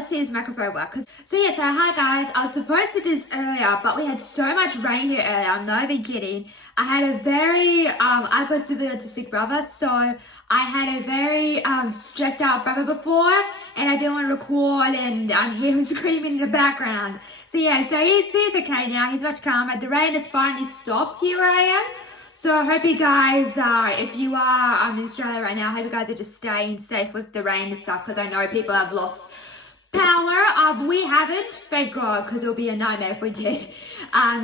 let's see this microphone work. So hi guys, I was supposed to do this earlier, but we had so much rain here earlier, I'm not even kidding. I had a very, I've got a severely autistic brother, so I had a very stressed out brother before, and I didn't want to record, and I hear him screaming in the background. So he's okay now, he's much calmer. The rain has finally stopped here where I am. So I hope you guys, if you are in Australia right now, I hope you guys are just staying safe with the rain and stuff, because I know people have lost power. We haven't, thank God, because it'll be a nightmare if we did. So I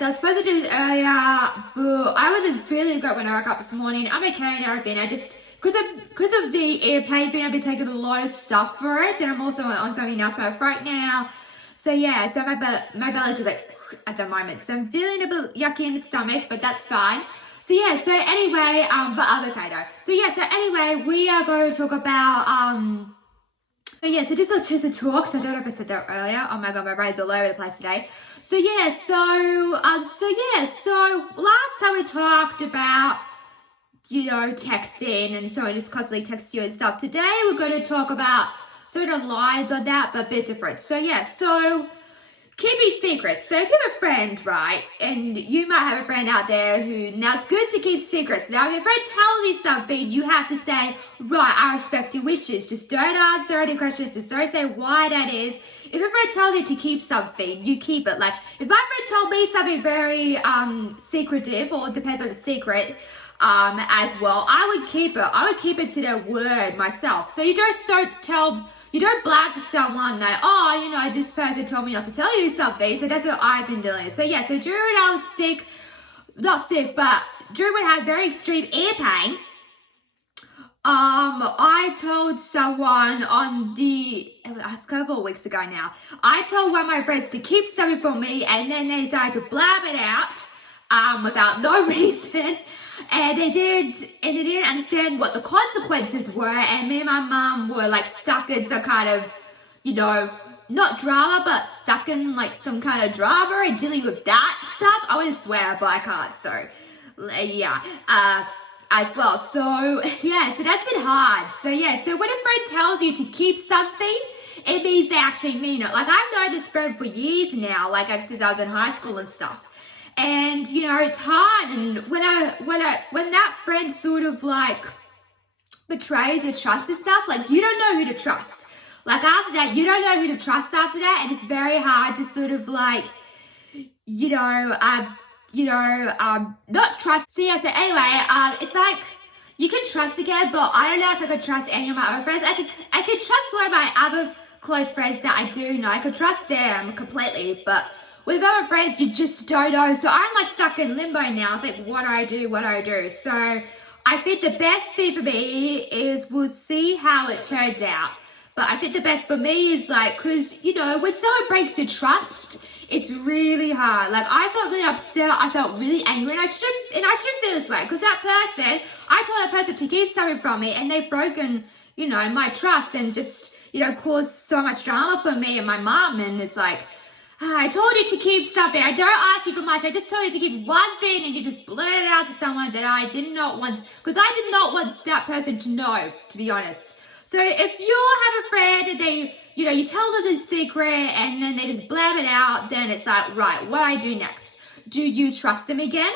was supposed to do this earlier, but I wasn't feeling good when I woke up this morning. I'm okay and everything. I just, because of the ear pain thing, I've been taking a lot of stuff for it, and I'm also on something else for my throat now. So my belly's just like at the moment. So I'm feeling a bit yucky in the stomach, but that's fine. So anyway, but I'm okay though. So anyway, we are going to talk about, so this is just a talk, so I don't know if I said that earlier. Oh my God, my brain's all over the place today. So last time we talked about, texting and someone just constantly texts you and stuff. Today we're going to talk about sort of lines on that, but a bit different. So keeping secrets. So if you have a friend, right, and you might have a friend out there who, now it's good to keep secrets. Now if your friend tells you something, you have to say, right, I respect your wishes. Just don't answer any questions. Just don't say why that is. If your friend tells you to keep something, you keep it. Like if my friend told me something very secretive, or it depends on the secret, as well, I would keep it. I would keep it to their word myself. So you don't blab to someone that, this person told me not to tell you something. So that's what I've been doing. So during when I was sick, not sick, but during when I had very extreme ear pain, I told someone it was a couple of weeks ago now, I told one of my friends to keep something from me, and then they decided to blab it out, without no reason. And they didn't understand what the consequences were, and me and my mum were like stuck in some kind of, not drama, but stuck in like some kind of drama and dealing with that stuff. I want to swear, but I can't, so as well. So that's been hard. So when a friend tells you to keep something, it means they actually mean it. Like I've known this friend for years now, like since I was in high school and stuff. And it's hard, and when that friend sort of like betrays your trust and stuff, like you don't know who to trust. Like after that, you don't know who to trust after that, and it's very hard to sort of like, not trust. So anyway, it's like you can trust again, but I don't know if I could trust any of my other friends. I could trust one of my other close friends that I do know. I could trust them completely, but with other friends, you just don't know. So I'm like stuck in limbo now. It's like, what do I do? So I think the best thing for me is we'll see how it turns out. But I think the best for me is like, because, when someone breaks your trust, it's really hard. Like I felt really upset. I felt really angry, and I should feel this way, because I told that person to keep something from me, and they've broken, my trust, and just, caused so much drama for me and my mom. And it's like, I told you to keep something. I don't ask you for much. I just told you to keep one thing, and you just blurted it out to someone that I did not want, because I did not want that person to know, to be honest. So if you have a friend and they, you tell them the secret and then they just blab it out, then it's like, right, what do I do next? Do you trust them again?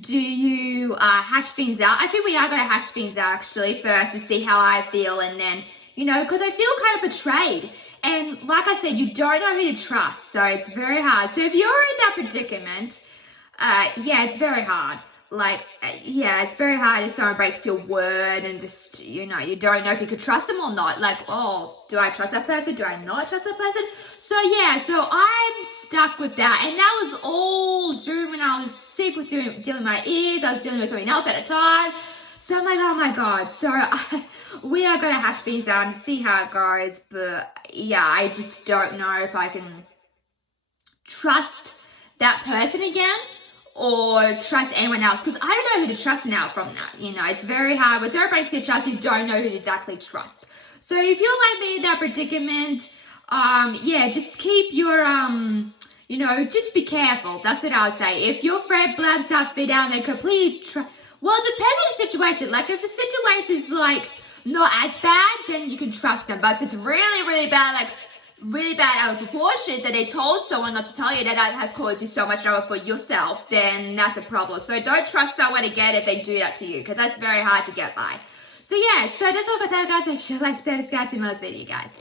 Do you hash things out? I think we are going to hash things out actually first to see how I feel, and then, because I feel kind of betrayed. And like I said, you don't know who to trust, so it's very hard. So if you're in that predicament, it's very hard. It's very hard if someone breaks your word and just, you don't know if you could trust them or not. Like, oh, do I trust that person? Do I not trust that person? So I'm stuck with that. And that was all during when I was sick with dealing with my ears. I was dealing with something else at the time. So I'm like, oh my God. So we are going to hash things out and see how it goes. But I just don't know if I can trust that person again or trust anyone else, because I don't know who to trust now from that. It's very hard. When someone breaks your trust, you don't know who to exactly trust. So if you're like me in that predicament, just keep your, just be careful. That's what I would say. If your friend blabs something down, they completely well, it depends on the situation. Like, if the situation's, like, not as bad, then you can trust them. But if it's really, really bad, like, really bad out of proportions and they told someone not to tell you, that has caused you so much trouble for yourself, then that's a problem. So don't trust someone again if they do that to you, because that's very hard to get by. So yeah, so that's all I got to tell you guys. Make sure to like, share, subscribe to my video, guys.